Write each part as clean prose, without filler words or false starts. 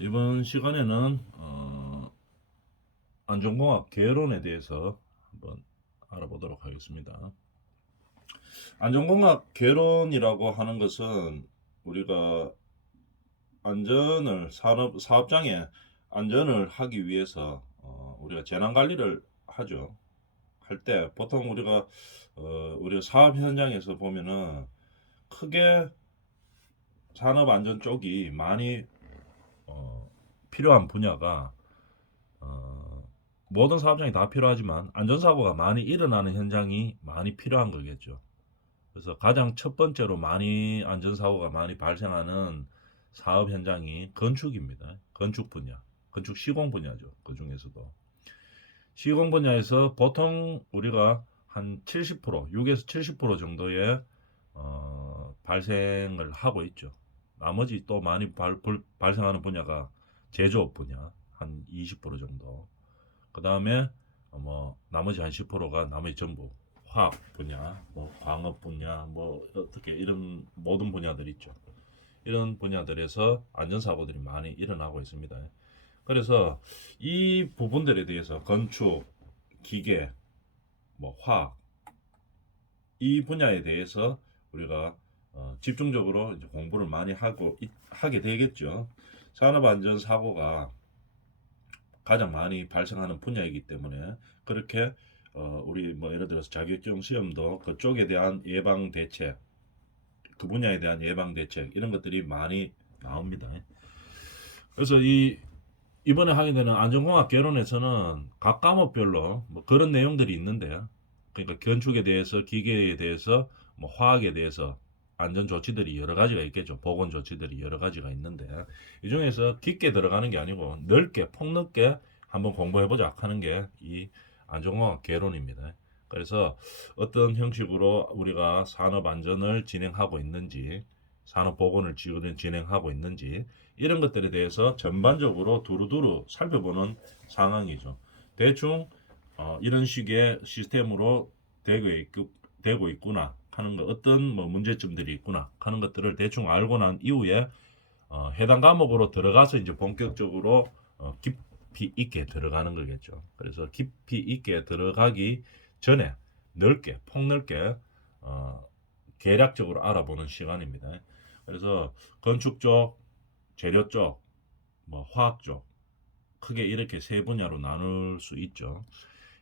이번 시간에는 안전공학 개론에 대해서 한번 알아보도록 하겠습니다. 안전공학 개론이라고 하는 것은 우리가 사업장에 안전을 하기 위해서 우리가 재난 관리를 하죠. 할 때 보통 우리가 사업 현장에서 보면은 크게 산업 안전 쪽이 많이 필요한 분야가 모든 사업장이 다 필요하지만 안전사고가 많이 일어나는 현장이 많이 필요한 거겠죠. 그래서 가장 첫 번째로 안전사고가 많이 발생하는 사업 현장이 건축입니다. 건축 분야, 건축 시공 분야죠. 그 중에서도 시공 분야에서 보통 우리가 한 70%, 6에서 70% 정도의 발생을 하고 있죠. 나머지 또 많이 발생하는 분야가 제조업 분야 한 20% 정도. 그 다음에 나머지 한 10%가 나머지 전부 화학 분야, 광업 분야, 어떻게 이런 모든 분야들 있죠. 이런 분야들에서 안전사고들이 많이 일어나고 있습니다. 그래서 이 부분들에 대해서 건축, 기계, 화학 이 분야에 대해서 우리가 집중적으로 이제 공부를 많이 하게 되겠죠. 산업안전사고가 가장 많이 발생하는 분야이기 때문에 그렇게 우리 예를 들어서 자격증 시험도 그쪽에 대한 예방 대책, 그 분야에 대한 예방 대책 이런 것들이 많이 나옵니다. 그래서 이번에 하게 되는 안전공학 개론에서는 각 과목별로 그런 내용들이 있는데요. 그러니까 건축에 대해서, 기계에 대해서, 화학에 대해서 안전 조치들이 여러 가지가 있겠죠. 보건 조치들이 여러 가지가 있는데 이 중에서 깊게 들어가는 게 아니고 넓게 폭넓게 한번 공부해보자 하는 게 이 안전공학 개론입니다. 그래서 어떤 형식으로 우리가 산업 안전을 진행하고 있는지, 산업 보건을 진행하고 있는지 이런 것들에 대해서 전반적으로 두루두루 살펴보는 상황이죠. 대충 이런 식의 시스템으로 되고 있구나 하는 거, 어떤 문제점들이 있구나 하는 것들을 대충 알고 난 이후에 해당 과목으로 들어가서 이제 본격적으로 깊이 있게 들어가는 거겠죠. 그래서 깊이 있게 들어가기 전에 폭넓게 계략적으로 알아보는 시간입니다. 그래서 건축 쪽, 재료 쪽, 화학 쪽 크게 이렇게 세 분야로 나눌 수 있죠.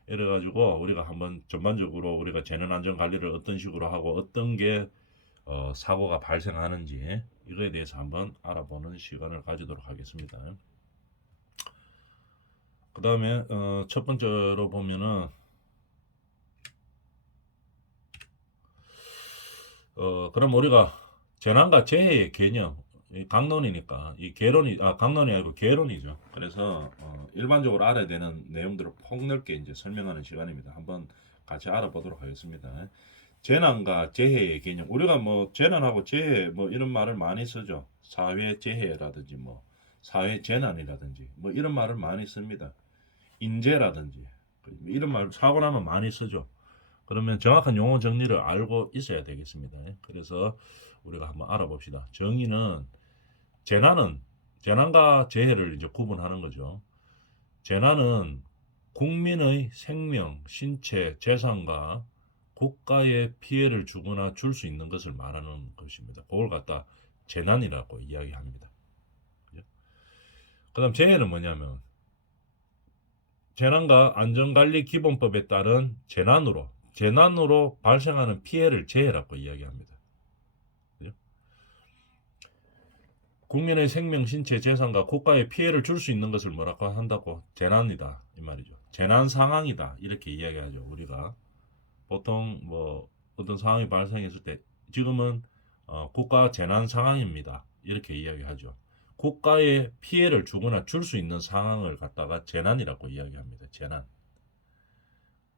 이래가지고 우리가 한번 전반적으로 우리가 재난 안전 관리를 어떤 식으로 하고 어떤 게 사고가 발생하는지 이거에 대해서 한번 알아보는 시간을 가지도록 하겠습니다. 그 다음에 첫 번째로 보면은 그럼 우리가 재난과 재해의 개념, 강론이니까 이 개론이 강론이 아니고 개론이죠. 그래서 일반적으로 알아야 되는 내용들을 폭넓게 이제 설명하는 시간입니다. 한번 같이 알아보도록 하겠습니다. 재난과 재해의 개념. 우리가 재난하고 재해 이런 말을 많이 쓰죠. 사회 재해라든지 사회 재난이라든지 이런 말을 많이 씁니다. 인재라든지 이런 말 사고 나면 많이 쓰죠. 그러면 정확한 용어 정리를 알고 있어야 되겠습니다. 그래서 우리가 한번 알아봅시다. 정의는 재난과 재해를 이제 구분하는 거죠. 재난은 국민의 생명, 신체, 재산과 국가에 피해를 주거나 줄 수 있는 것을 말하는 것입니다. 그걸 갖다 재난이라고 이야기합니다. 그 다음 재해는 뭐냐면 재난과 안전관리 기본법에 따른 재난으로 발생하는 피해를 재해라고 이야기합니다. 그죠? 국민의 생명, 신체, 재산과 국가에 피해를 줄 수 있는 것을 뭐라고 한다고? 재난이다 이 말이죠. 재난 상황이다 이렇게 이야기하죠. 우리가 보통 어떤 상황이 발생했을 때 지금은 국가 재난 상황입니다 이렇게 이야기하죠. 국가에 피해를 주거나 줄 수 있는 상황을 갖다가 재난이라고 이야기합니다. 재난.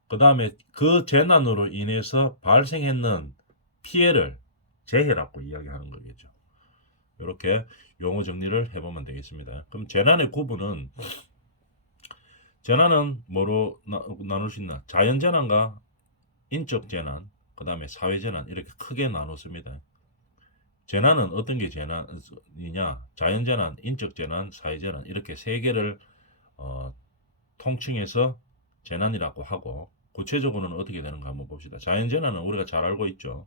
그 다음에 그 재난으로 인해서 발생했는 피해를 재해라고 이야기하는 거겠죠. 이렇게 용어 정리를 해보면 되겠습니다. 그럼 재난은 뭐로 나눌 수 있나? 자연재난과 인적재난, 그 다음에 사회재난 이렇게 크게 나눴습니다. 재난은 어떤 게 재난이냐? 자연재난, 인적재난, 사회재난 이렇게 세 개를 통칭해서 재난이라고 하고 구체적으로는 어떻게 되는가 한번 봅시다. 자연재난은 우리가 잘 알고 있죠.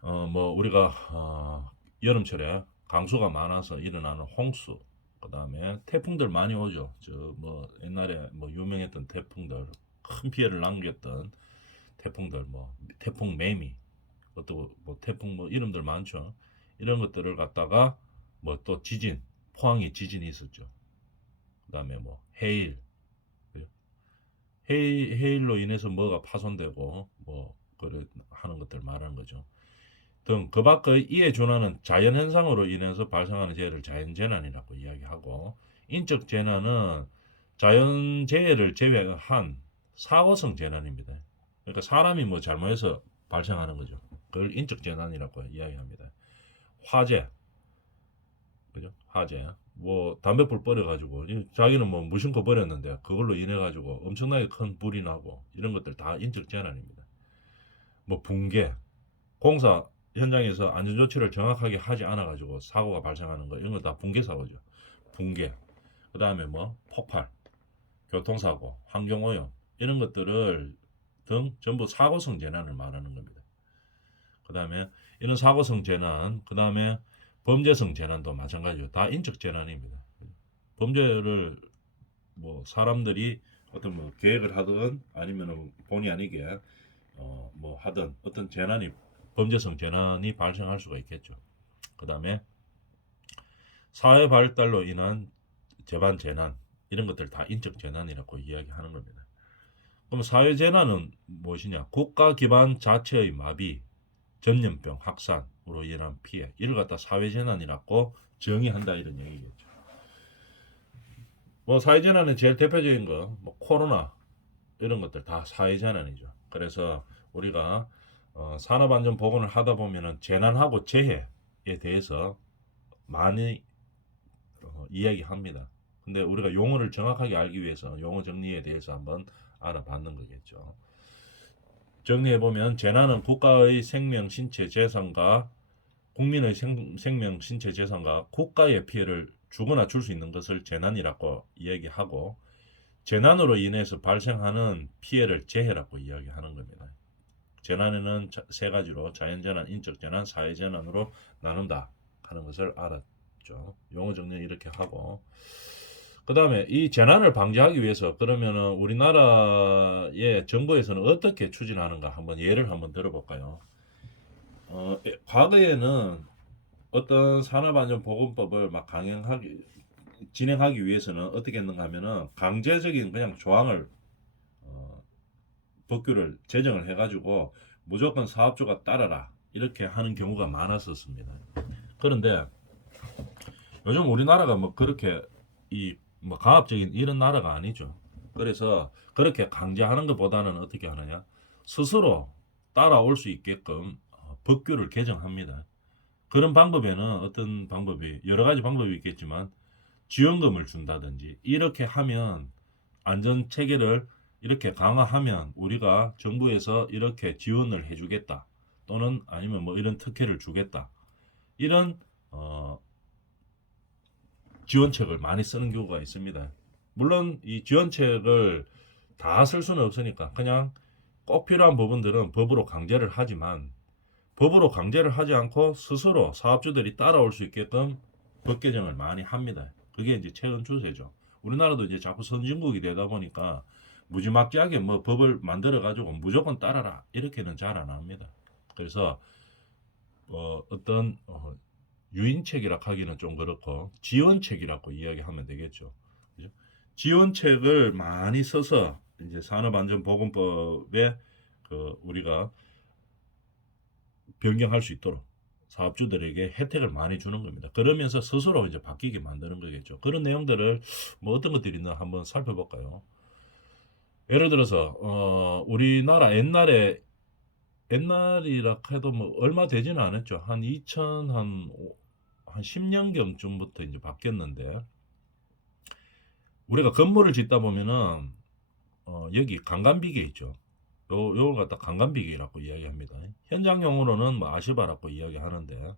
뭐 우리가 여름철에 강수가 많아서 일어나는 홍수, 그 다음에 태풍들 많이 오죠. 저 뭐 옛날에 뭐 유명했던 태풍들, 큰 피해를 남겼던 태풍들, 뭐 태풍 매미, 어떤 뭐 태풍 뭐 이름들 많죠. 이런 것들을 갖다가 뭐 또 지진, 포항에 지진이 있었죠. 그 다음에 뭐 해일, 해일로 인해서 뭐가 파손되고 뭐 그래 하는 것들 말하는 거죠. 등 그 밖의 이에 준하는 자연현상으로 인해서 발생하는 재해를 자연재난이라고 이야기하고, 인적 재난은 자연재해를 제외한 사고성 재난입니다. 그러니까 사람이 뭐 잘못해서 발생하는 거죠. 그걸 인적 재난이라고 이야기합니다. 화재, 그죠? 화재. 뭐 담배불 버려가지고 자기는 뭐 무심코 버렸는데 그걸로 인해 가지고 엄청나게 큰 불이 나고 이런 것들 다 인적 재난입니다. 뭐 붕괴, 공사 현장에서 안전조치를 정확하게 하지 않아 가지고 사고가 발생하는 거, 이런 거 다 붕괴 사고죠. 붕괴. 그 다음에 뭐 폭발, 교통사고, 환경오염 이런 것들을 등 전부 사고성 재난을 말하는 겁니다. 그 다음에 이런 사고성 재난, 그 다음에 범죄성 재난도 마찬가지로 다 인적 재난입니다. 범죄를 뭐 사람들이 어떤 뭐 계획을 하든 아니면은 본의 아니게 뭐 하든 어떤 재난이, 범죄성 재난이 발생할 수가 있겠죠. 그 다음에 사회 발달로 인한 재반 재난, 이런 것들 다 인적 재난이라고 이야기하는 겁니다. 그럼 사회 재난은 무엇이냐? 국가 기반 자체의 마비, 전염병 확산으로 인한 피해, 이를 갖다 사회 재난이라고 정의한다, 이런 얘기겠죠. 뭐 사회 재난은 제일 대표적인 거 뭐 코로나 이런 것들 다 사회 재난이죠. 그래서 우리가 산업안전보건을 하다 보면은 재난하고 재해에 대해서 많이 이야기합니다. 근데 우리가 용어를 정확하게 알기 위해서 용어 정리에 대해서 한번 알아봤는 거겠죠. 정리해보면 재난은 국가의 생명, 신체, 재산과 국민의 생명, 신체, 재산과 국가의 피해를 주거나 줄 수 있는 것을 재난이라고 이야기하고, 재난으로 인해서 발생하는 피해를 재해라고 이야기하는 겁니다. 재난에는 세 가지로 자연재난, 인적재난, 사회재난으로 나눈다 하는 것을 알았죠. 용어 정리 이렇게 하고, 그 다음에 이 재난을 방지하기 위해서 그러면은 우리나라의 정부에서는 어떻게 추진하는가 한번 예를 한번 들어볼까요? 과거에는 어떤 산업안전보건법을 막 진행하기 위해서는 어떻게 했는가 하면은 강제적인 그냥 조항을 법규를 제정을 해가지고 무조건 사업주가 따라라 이렇게 하는 경우가 많았었습니다. 그런데 요즘 우리나라가 뭐 그렇게 이 뭐 강압적인 이런 나라가 아니죠. 그래서 그렇게 강제하는 것보다는 어떻게 하느냐, 스스로 따라올 수 있게끔 법규를 개정합니다. 그런 방법에는 어떤 방법이, 여러 가지 방법이 있겠지만 지원금을 준다든지 이렇게 하면, 안전 체계를 이렇게 강화하면 우리가 정부에서 이렇게 지원을 해주겠다, 또는 아니면 뭐 이런 특혜를 주겠다, 이런 지원책을 많이 쓰는 경우가 있습니다. 물론 이 지원책을 다 쓸 수는 없으니까 그냥 꼭 필요한 부분들은 법으로 강제를 하지만, 법으로 강제를 하지 않고 스스로 사업주들이 따라올 수 있게끔 법 개정을 많이 합니다. 그게 이제 최근 추세죠. 우리나라도 이제 자꾸 선진국이 되다 보니까 무지막지하게 뭐 법을 만들어 가지고 무조건 따라라 이렇게는 잘 안 합니다. 그래서 어떤 유인책이라고 하기는 좀 그렇고 지원책이라고 이야기하면 되겠죠. 그죠? 지원책을 많이 써서 이제 산업안전보건법에 우리가 변경할 수 있도록 사업주들에게 혜택을 많이 주는 겁니다. 그러면서 스스로 이제 바뀌게 만드는 거겠죠. 그런 내용들을 뭐 어떤 것들이 있나 한번 살펴볼까요? 예를 들어서 우리나라 옛날이라 해도 뭐 얼마 되지는 않았죠. 한 2000, 한 10년경쯤부터 이제 바뀌었는데, 우리가 건물을 짓다 보면은 여기 강간비계 있죠. 요걸 갖다 강간비계라고 이야기합니다. 현장용으로는 뭐 아시바라고 이야기하는데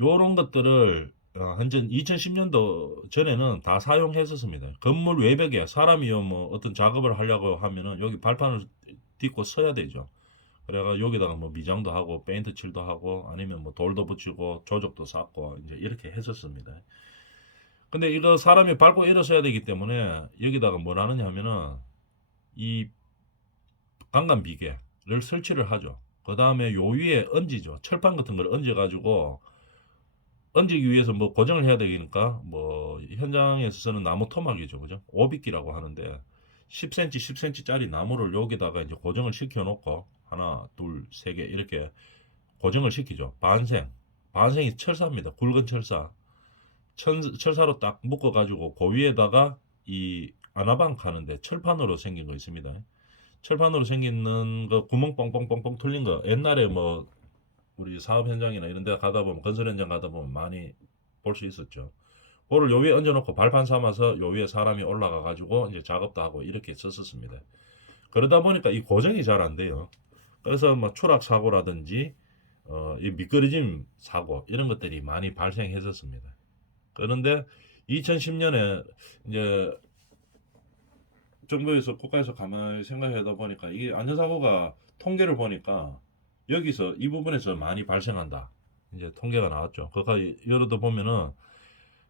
요런 것들을 현재 2010년도 전에는 다 사용했었습니다. 건물 외벽에 사람이요 뭐 어떤 작업을 하려고 하면은 여기 발판을 딛고 서야 되죠. 그래가 여기다가 뭐 미장도 하고 페인트 칠도 하고 아니면 뭐 돌도 붙이고 조적도 쌓고 이제 이렇게 했었습니다. 근데 이거 사람이 밟고 일어서야 되기 때문에 여기다가 뭘 하느냐 하면은 이 강간 비계를 설치를 하죠. 그 다음에 요 위에 얹이죠. 철판 같은 걸 얹어가지고 얹기 위해서 뭐 고정을 해야 되니까 뭐 현장에서 쓰는 나무 토막이죠. 그죠? 오비끼라고 하는데 10cm, 10cm짜리 나무를 여기다가 이제 고정을 시켜 놓고 하나, 둘, 세 개 이렇게 고정을 시키죠. 반생. 반생이 철사입니다. 굵은 철사. 철사로 딱 묶어가지고 그 위에다가 이 아나방 하는데 철판으로 생긴 거 있습니다. 철판으로 생기는 거 구멍 뻥뻥뻥뻥 뚫린 거 옛날에 뭐 우리 사업 현장이나 이런 데 가다 보면 건설 현장 가다 보면 많이 볼 수 있었죠. 그거를 요 위에 얹어놓고 발판 삼아서 요 위에 사람이 올라가 가지고 이제 작업도 하고 이렇게 썼었습니다. 그러다 보니까 이 고정이 잘 안 돼요. 그래서 뭐 추락 사고라든지 이 미끄러짐 사고 이런 것들이 많이 발생했었습니다. 그런데 2010년에 이제 정부에서 국가에서 가만히 생각하다 보니까 이게 안전사고가 통계를 보니까 여기서 이 부분에서 많이 발생한다. 이제 통계가 나왔죠. 거기까지 열어도 보면은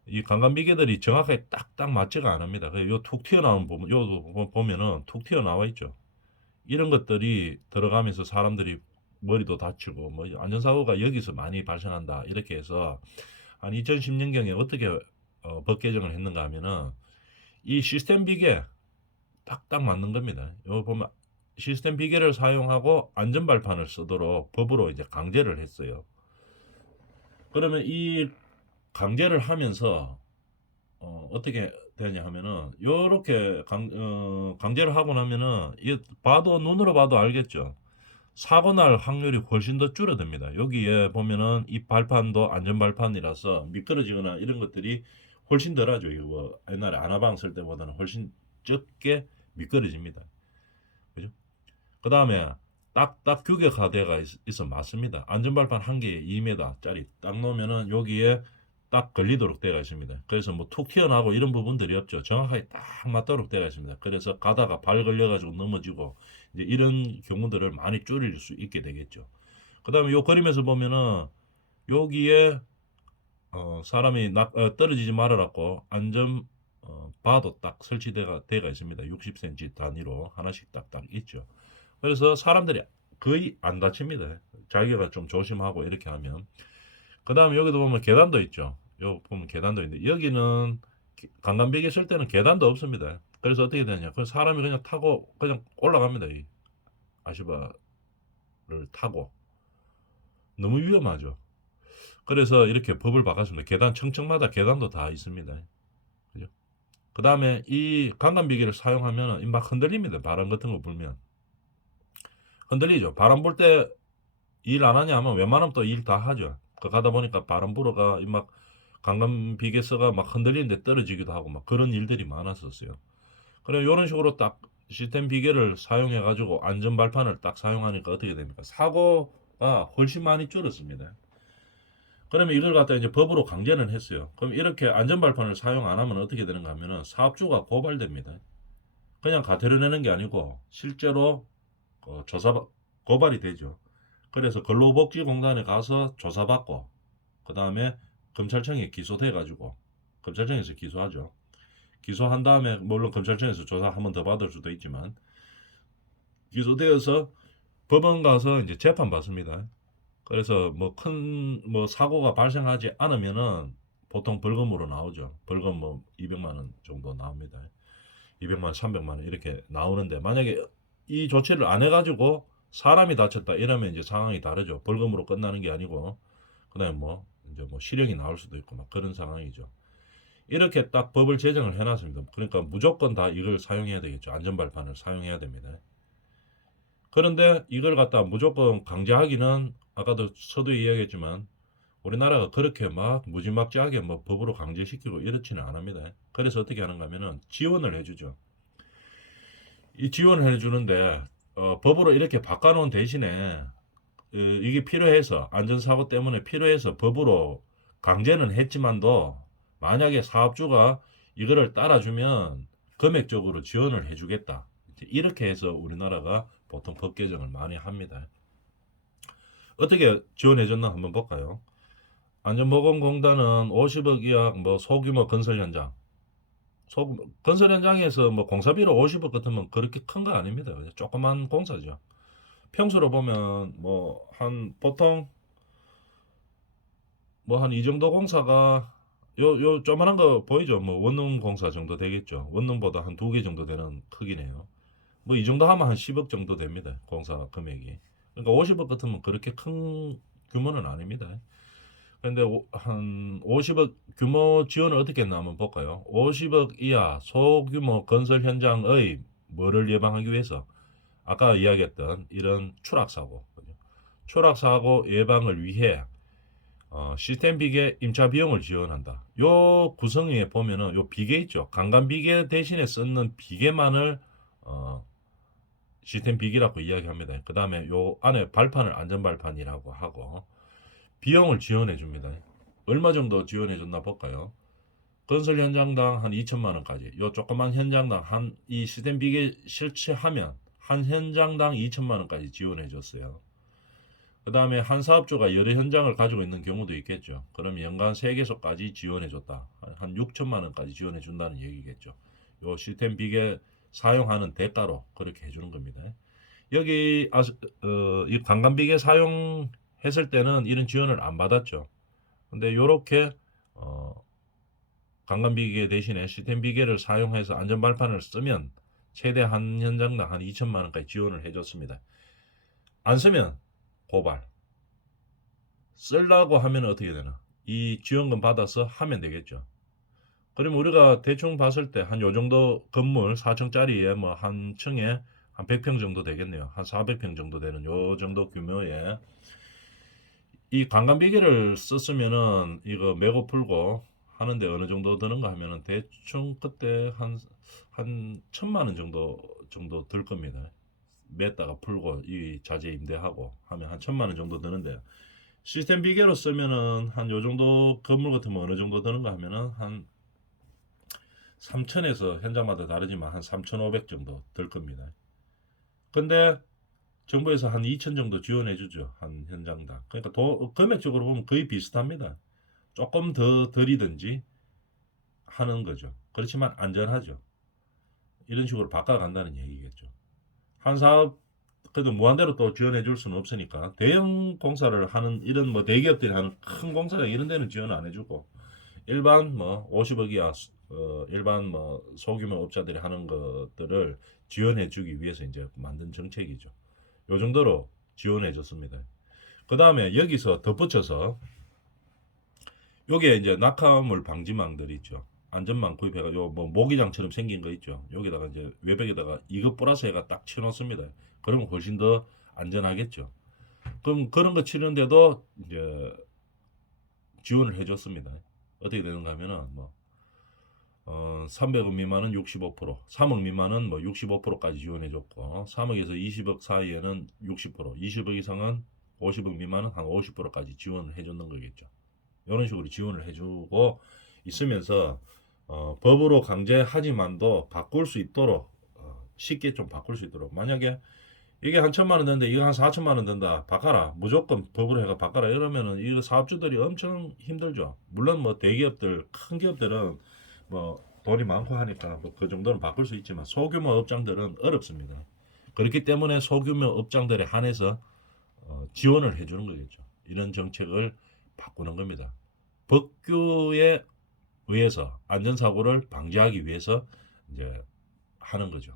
이 강간비계들이 정확하게 딱딱 맞지가 않습니다. 요 툭 튀어나온 부분, 요 보면은 툭 튀어나와 있죠. 이런 것들이 들어가면서 사람들이 머리도 다치고 뭐 안전사고가 여기서 많이 발생한다. 이렇게 해서 한 2010년경에 어떻게 법 개정을 했는가 하면은 이 시스템 비계 딱딱 맞는 겁니다. 여기 보면 시스템 비계를 사용하고 안전발판을 쓰도록 법으로 이제 강제를 했어요. 그러면 이 강제를 하면서 어떻게 되냐 하면은 요렇게 강제를 하고 나면은 이 봐도 눈으로 봐도 알겠죠. 사고 날 확률이 훨씬 더 줄어듭니다. 여기에 보면은 이 발판도 안전발판이라서 미끄러지거나 이런 것들이 훨씬 덜하죠. 이거 뭐 옛날에 아나방 쓸 때보다는 훨씬 적게 미끄러집니다. 그죠? 그 다음에 딱딱 규격화되어 있어 맞습니다. 안전발판 한 개에 2m짜리 딱 놓으면은 여기에 딱 걸리도록 되어 있습니다. 그래서 뭐 툭 튀어나오고 이런 부분들이 없죠. 정확하게 딱 맞도록 되어 있습니다. 그래서 가다가 발 걸려가지고 넘어지고 이제 이런 경우들을 많이 줄일 수 있게 되겠죠. 그 다음에 요 그림에서 보면은 여기에 사람이 떨어지지 말아라고 안전 바도 딱 설치되어 있습니다. 60cm 단위로 하나씩 딱딱 있죠. 그래서 사람들이 거의 안 다칩니다. 자기가 좀 조심하고 이렇게 하면. 그 다음에 여기도 보면 계단도 있죠. 여기 보면 계단도 있는데 여기는 강간비계 쓸 때는 계단도 없습니다. 그래서 어떻게 되냐. 그 사람이 그냥 타고 그냥 올라갑니다. 이 아시바를 타고. 너무 위험하죠. 그래서 이렇게 법을 바꿨습니다. 계단 층층마다 계단도 다 있습니다. 그죠? 그 다음에 이 강간비계를 사용하면 막 흔들립니다. 바람 같은 거 불면. 흔들리죠. 바람 불 때 일 안 하냐 하면 웬만하면 또 일 다 하죠. 그 가다 보니까 바람 불어가 막 강간 비계서가 막 흔들리는데 떨어지기도 하고 막 그런 일들이 많았었어요. 그래 이런 식으로 딱 시스템 비계를 사용해 가지고 안전 발판을 딱 사용하니까 어떻게 됩니까? 사고가 훨씬 많이 줄었습니다. 그러면 이걸 갖다 이제 법으로 강제는 했어요. 그럼 이렇게 안전 발판을 사용 안 하면 어떻게 되는가 하면은 사업주가 고발됩니다. 그냥 가태료내는 게 아니고 실제로 조사 고발이 되죠. 그래서 근로복지공단에 가서 조사받고 그 다음에 검찰청에 기소돼 가지고 검찰청에서 기소하죠. 기소한 다음에 물론 검찰청에서 조사 한 번 더 받을 수도 있지만 기소되어서 법원 가서 이제 재판 받습니다. 그래서 뭐 큰 뭐 사고가 발생하지 않으면은 보통 벌금으로 나오죠. 벌금 뭐 200만 원 정도 나옵니다. 200만 원, 300만 원 이렇게 나오는데 만약에 이 조치를 안 해가지고 사람이 다쳤다 이러면 이제 상황이 다르죠. 벌금으로 끝나는 게 아니고 그다음에 뭐 이제 뭐 실형이 나올 수도 있고 막 그런 상황이죠. 이렇게 딱 법을 제정을 해놨습니다. 그러니까 무조건 다 이걸 사용해야 되겠죠. 안전발판을 사용해야 됩니다. 그런데 이걸 갖다 무조건 강제하기는 아까도 서두에 이야기했지만 우리나라가 그렇게 막 무지막지하게 뭐 법으로 강제시키고 이렇지는 않습니다. 그래서 어떻게 하는가 하면은 지원을 해주죠. 이 지원을 해주는데 법으로 이렇게 바꿔놓은 대신에 이게 필요해서 안전사고 때문에 필요해서 법으로 강제는 했지만도 만약에 사업주가 이거를 따라주면 금액적으로 지원을 해주겠다. 이렇게 해서 우리나라가 보통 법 개정을 많이 합니다. 어떻게 지원해줬나 한번 볼까요? 안전보건공단은 50억 이하 뭐 소규모 건설 현장, 건설 현장에서 뭐 공사비로 50억 같으면 그렇게 큰 거 아닙니다. 조그만 공사죠. 평소로 보면 뭐 한 보통 뭐 한 이 정도 공사가 요 조그만한 거 보이죠? 뭐 원룸 공사 정도 되겠죠. 원룸보다 한 두 개 정도 되는 크기네요. 뭐 이 정도 하면 한 10억 정도 됩니다. 공사 금액이. 그러니까 50억 같으면 그렇게 큰 규모는 아닙니다. 근데 한 50억 규모 지원을 어떻게 했나 한번 볼까요? 50억 이하 소규모 건설 현장의 뭐를 예방하기 위해서 아까 이야기했던 이런 추락사고, 추락사고 예방을 위해 시스템 비계 임차 비용을 지원한다. 요 구성에 보면은 요 비계 있죠. 강간 비계 대신에 쓰는 비계만을 시스템 비계라고 이야기합니다. 그 다음에 요 안에 발판을 안전 발판이라고 하고 비용을 지원해 줍니다. 얼마 정도 지원해 줬나 볼까요? 건설 현장당 한 2천만 원까지. 요 조그만 현장당 한 이 시스템 비계 실체하면 한 현장당 2천만 원까지 지원해 줬어요. 그 다음에 한 사업주가 여러 현장을 가지고 있는 경우도 있겠죠. 그러면 연간 3개소까지 지원해 줬다. 한 6천만 원까지 지원해 준다는 얘기겠죠. 요 시스템 비계 사용하는 대가로 그렇게 해주는 겁니다. 여기 이 관광 비계 사용했을 때는 이런 지원을 안 받았죠. 근데 요렇게 관광 비계 대신에 시스템 비계를 사용해서 안전 발판을 쓰면 최대 한 현장당 한 2천만 원까지 지원을 해줬습니다. 안 쓰면 고발. 쓰려고 하면 어떻게 되나? 이 지원금 받아서 하면 되겠죠. 그러면 우리가 대충 봤을 때 한 요 정도 건물 4층짜리에 뭐 한 층에 한 100평 정도 되겠네요. 한 400평 정도 되는 요 정도 규모의 이 관광비계를 썼으면은 이거 메고 풀고 하는데 어느 정도 드는가 하면은 대충 그때 한 1,000만 원 정도 들 겁니다. 맸다가 풀고 이 자재 임대하고 하면 한 1,000만 원 정도 드는데 시스템 비계로 쓰면은 한 요 정도 건물 같으면 어느 정도 드는가 하면은 한 3천에서 현장마다 다르지만 한 3,500 정도 들 겁니다. 근데 정부에서 한 2천 정도 지원해 주죠. 한 현장당. 그러니까 금액적으로 보면 거의 비슷합니다. 조금 더 들이든지 하는 거죠. 그렇지만 안전하죠. 이런 식으로 바꿔간다는 얘기겠죠. 한 사업 그래도 무한대로 또 지원해 줄 수는 없으니까 대형 공사를 하는 이런 뭐 대기업들이 하는 큰 공사 이런 데는 지원 안 해주고 일반 뭐 50억 이하 일반 뭐 소규모 업자들이 하는 것들을 지원해 주기 위해서 이제 만든 정책이죠. 요 정도로 지원해 줬습니다. 그 다음에 여기서 덧붙여서 요게 이제 낙하물 방지망들 있죠. 안전망 구입해가지고 뭐 모기장처럼 생긴 거 있죠. 여기다가 이제 외벽에다가 이것 플러스 해가 딱 쳐놓습니다. 그러면 훨씬 더 안전하겠죠. 그럼 그런 거 치는데도 이제 지원을 해줬습니다. 어떻게 되는가 하면은 뭐 300억 미만은 65%, 3억 미만은 뭐 65%까지 지원해줬고 3억에서 20억 사이에는 60%, 20억 이상은 50억 미만은 한 50%까지 지원을 해줬는 거겠죠. 이런 식으로 지원을 해주고 있으면서 법으로 강제하지만도 바꿀 수 있도록 쉽게 좀 바꿀 수 있도록 만약에 이게 한 1,000만 원 든다 이거 한 4천만 원 든다 바꿔라 무조건 법으로 해가 바꿔라 이러면은 이거 사업주들이 엄청 힘들죠. 물론 뭐 대기업들 큰 기업들은 뭐 돈이 많고 하니까 뭐그 정도는 바꿀 수 있지만 소규모 업장들은 어렵습니다. 그렇기 때문에 소규모 업장들에 한해서 지원을 해주는 거겠죠. 이런 정책을 바꾸는 겁니다. 법규에 의해서 안전사고를 방지하기 위해서 이제 하는 거죠.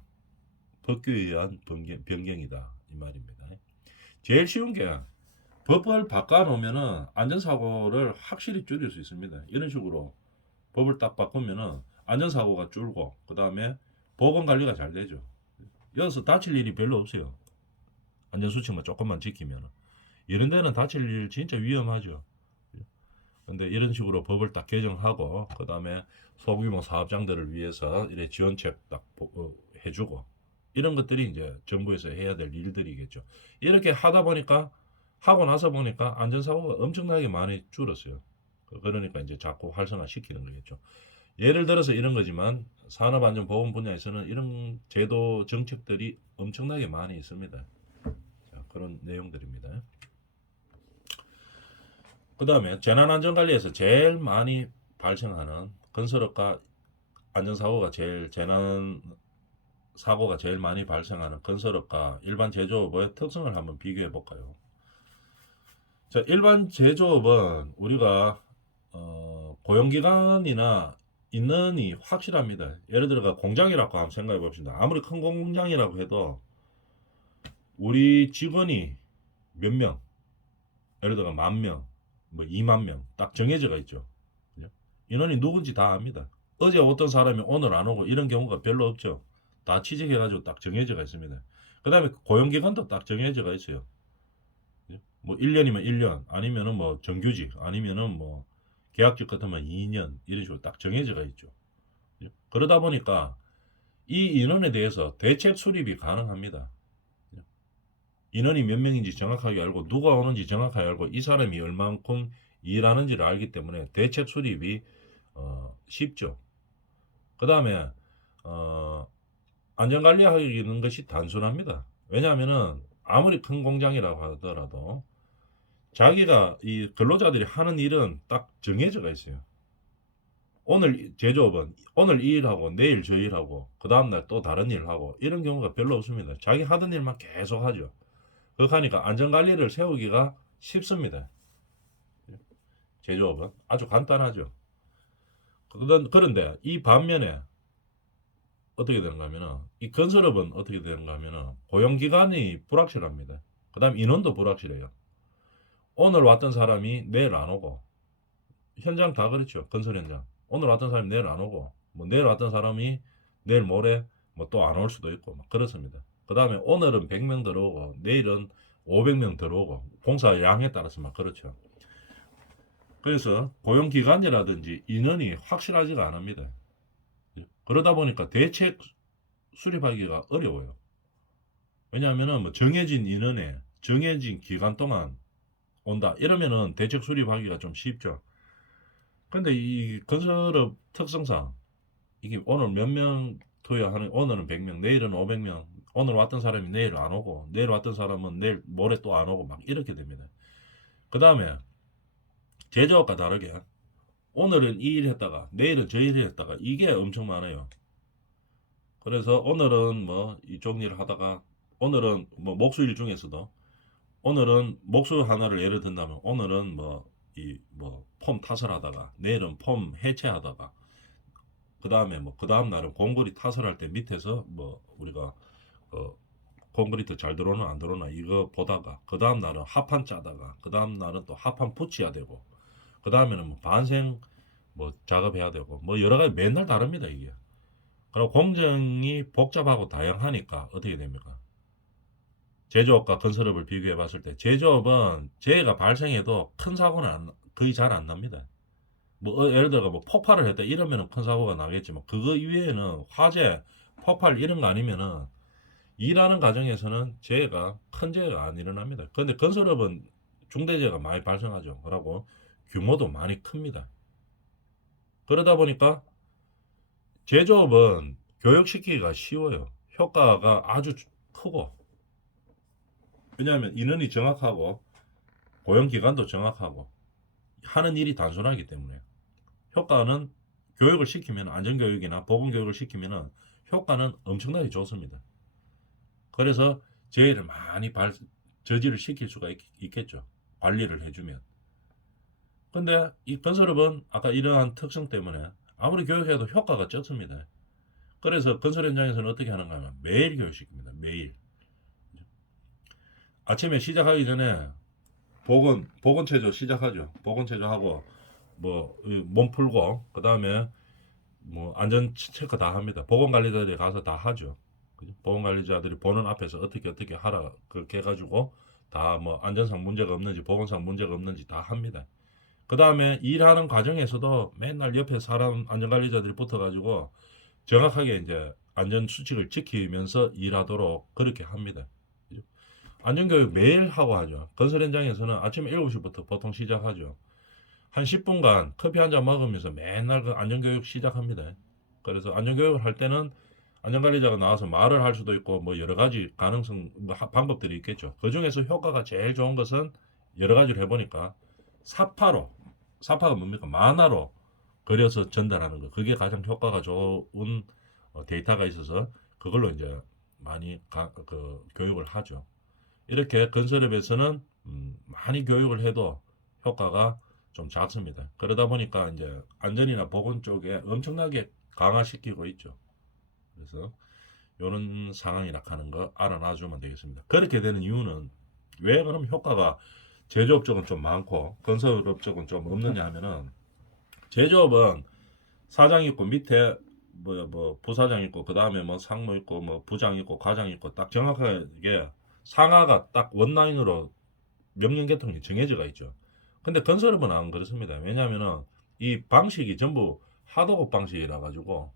법규에 의한 변경이다 이 말입니다. 제일 쉬운 게 법을 바꿔놓으면은 안전사고를 확실히 줄일 수 있습니다. 이런 식으로 법을 딱 바꾸면은 안전사고가 줄고 그 다음에 보건관리가 잘 되죠. 여기서 다칠 일이 별로 없어요. 안전수칙만 조금만 지키면 이런 데는 다칠 일 진짜 위험하죠. 근데 이런 식으로 법을 딱 개정하고 그 다음에 소규모 사업장들을 위해서 이래 지원책 딱 해주고 이런 것들이 이제 정부에서 해야 될 일들이겠죠. 이렇게 하다 보니까 하고 나서 보니까 안전사고가 엄청나게 많이 줄었어요. 그러니까 이제 자꾸 활성화시키는 거겠죠. 예를 들어서 이런 거지만 산업안전보건 분야에서는 이런 제도 정책들이 엄청나게 많이 있습니다. 자, 그런 내용들입니다. 그 다음에 재난안전관리에서 제일 많이 발생하는 건설업과 안전사고가 재난사고가 제일 많이 발생하는 건설업과 일반 제조업의 특성을 한번 비교해 볼까요? 자, 일반 제조업은 우리가 고용기간이나 인원이 확실합니다. 예를 들어 공장이라고 한번 생각해 봅시다. 아무리 큰 공장이라고 해도 우리 직원이 몇 명, 예를 들어 10,000명, 뭐 20,000명 딱 정해져가 있죠. 인원이 누군지 다 압니다. 어제 어떤 사람이 오늘 안 오고 이런 경우가 별로 없죠. 다 취직해가지고 딱 정해져가 있습니다. 그 다음에 고용기간도 딱 정해져가 있어요. 뭐 1년이면 1년, 아니면은 뭐 정규직, 아니면은 뭐 계약직 같으면 2년 이런 식으로 딱 정해져가 있죠. 그러다 보니까 이 인원에 대해서 대책 수립이 가능합니다. 인원이 몇 명인지 정확하게 알고 누가 오는지 정확하게 알고 이 사람이 얼만큼 일하는지를 알기 때문에 대책 수립이 쉽죠. 그 다음에 안전관리하는 것이 단순합니다. 왜냐하면은 아무리 큰 공장이라고 하더라도 자기가 이 근로자들이 하는 일은 딱 정해져가 있어요. 오늘 제조업은 오늘 이 일하고 내일 저 일하고 그 다음날 또 다른 일 하고 이런 경우가 별로 없습니다. 자기 하던 일만 계속 하죠. 그렇게 하니까 안전관리를 세우기가 쉽습니다. 제조업은 아주 간단하죠. 그런데 이 반면에 어떻게 되는가 하면은 이 건설업은 어떻게 되는가 하면은 고용기간이 불확실합니다. 그 다음 인원도 불확실해요. 오늘 왔던 사람이 내일 안 오고 현장 다 그렇죠. 건설 현장. 오늘 왔던 사람이 내일 안 오고 뭐 내일 왔던 사람이 내일 모레 뭐 또 안 올 수도 있고 막 그렇습니다. 그 다음에 오늘은 100명 들어오고 내일은 500명 들어오고 공사 양에 따라서 막 그렇죠. 그래서 고용기간이라든지 인원이 확실하지가 않습니다. 그러다 보니까 대책 수립하기가 어려워요. 왜냐하면 뭐 정해진 인원에 정해진 기간 동안 온다 이러면은 대책 수립하기가 좀 쉽죠. 근데 이 건설업 특성상 이게 오늘 몇 명 투여하는 오늘은 100명 내일은 500명 오늘 왔던 사람이 내일 안 오고 내일 왔던 사람은 내일 모레 또 안 오고 막 이렇게 됩니다. 그 다음에 제조업과 다르게 오늘은 이 일 했다가 내일은 저 일 했다가 이게 엄청 많아요. 그래서 오늘은 뭐 이쪽 일을 하다가 오늘은 뭐 목수일 중에서도 오늘은 목수 하나를 예를 든다면 오늘은 뭐 이 뭐 폼 타설 하다가 내일은 폼 해체하다가 그 다음에 뭐 그 다음 날은 콘크리트 타설할 때 밑에서 뭐 우리가 콘크리트 잘 들어오나 안 들어오나 이거 보다가 그 다음 날은 합판 짜다가 그 다음 날은 또 합판 붙여야 되고 그 다음에는 뭐 반생 뭐 작업해야 되고 뭐 여러 가지 맨날 다릅니다 이게. 그리고 공정이 복잡하고 다양하니까 어떻게 됩니까? 제조업과 건설업을 비교해 봤을 때 제조업은 재해가 발생해도 큰 사고는 거의 잘 안 납니다. 뭐 예를 들어 뭐 폭발을 했다 이러면은 큰 사고가 나겠지만 그거 이외에는 화재, 폭발 이런 거 아니면은 일하는 과정에서는 재해가 큰 재해가 안 일어납니다. 그런데 건설업은 중대재해가 많이 발생하죠. 그러고 규모도 많이 큽니다. 그러다 보니까 제조업은 교육시키기가 쉬워요. 효과가 아주 크고 왜냐하면 인원이 정확하고 고용기간도 정확하고 하는 일이 단순하기 때문에 효과는 교육을 시키면 안전교육이나 보건교육을 시키면 효과는 엄청나게 좋습니다. 그래서 재해를 많이 저지를 시킬 수가 있겠죠. 관리를 해주면. 근데 이 건설업은 아까 이러한 특성 때문에 아무리 교육해도 효과가 적습니다. 그래서 건설 현장에서는 어떻게 하는가 하면 매일 교육시킵니다. 매일. 아침에 시작하기 전에 보건체조 시작하죠. 보건체조하고 뭐 몸 풀고 그 다음에 뭐 안전 체크 다 합니다. 보건관리자들이 가서 다 하죠. 보건관리자들이 보는 앞에서 어떻게 하라 그렇게 해가지고 다 뭐 안전상 문제가 없는지 보건상 문제가 없는지 다 합니다. 그 다음에 일하는 과정에서도 맨날 옆에 사람 안전관리자들이 붙어가지고 정확하게 이제 안전 수칙을 지키면서 일하도록 그렇게 합니다. 그죠? 안전교육 매일 하고 하죠. 건설 현장에서는 아침 7시부터 보통 시작하죠. 한 10분간 커피 한 잔 먹으면서 맨날 그 안전교육 시작합니다. 그래서 안전교육을 할 때는 안전관리자가 나와서 말을 할 수도 있고 뭐 여러 가지 가능성 방법들이 있겠죠. 그 중에서 효과가 제일 좋은 것은 여러 가지를 해보니까 사파가 뭡니까? 만화로 그려서 전달하는 거. 그게 가장 효과가 좋은 데이터가 있어서 그걸로 이제 많이 교육을 하죠. 이렇게 건설업에서는 많이 교육을 해도 효과가 좀 작습니다. 그러다 보니까 이제 안전이나 보건 쪽에 엄청나게 강화시키고 있죠. 그래서 이런 상황이 나타나는 거 알아놔 주면 되겠습니다. 그렇게 되는 이유는 왜 그럼 효과가 제조업 쪽은 좀 많고 건설업 쪽은 좀 없느냐 하면은 제조업은 사장 있고 밑에 뭐 부사장 있고 그 다음에 뭐 상무 있고 뭐 부장 있고 과장 있고 딱 정확하게 상하가 딱 원라인으로 명령 계통이 정해져가 있죠. 근데 건설업은 안 그렇습니다. 왜냐하면은 이 방식이 전부 하도급 방식이라 가지고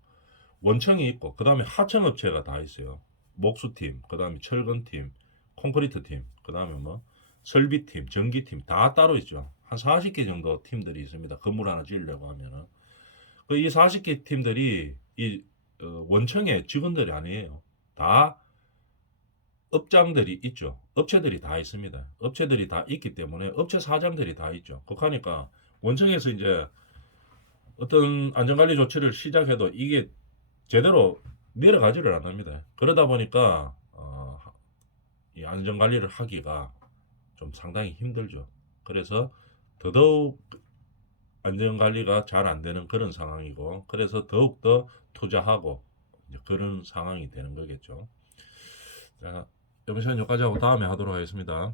원청이 있고 그 다음에 하청 업체가 다 있어요. 목수팀, 그 다음에 철근팀, 콘크리트팀, 그 다음에 뭐 설비팀, 전기팀 다 따로 있죠. 한 40개 정도 팀들이 있습니다. 건물 하나 지으려고 하면은 이 40개 팀들이 이 원청의 직원들이 아니에요. 다 업장들이 있죠. 업체들이 다 있습니다. 업체들이 다 있기 때문에 업체 사장들이 다 있죠. 그러니까 원청에서 이제 어떤 안전관리 조치를 시작해도 이게 제대로 내려가지를 않습니다. 그러다 보니까 이 안전관리를 하기가 좀 상당히 힘들죠. 그래서 더더욱 안전관리가 잘 안 되는 그런 상황이고 그래서 더욱더 투자하고 그런 상황이 되는 거겠죠. 자, 이번 시간 여기까지 하고 다음에 하도록 하겠습니다.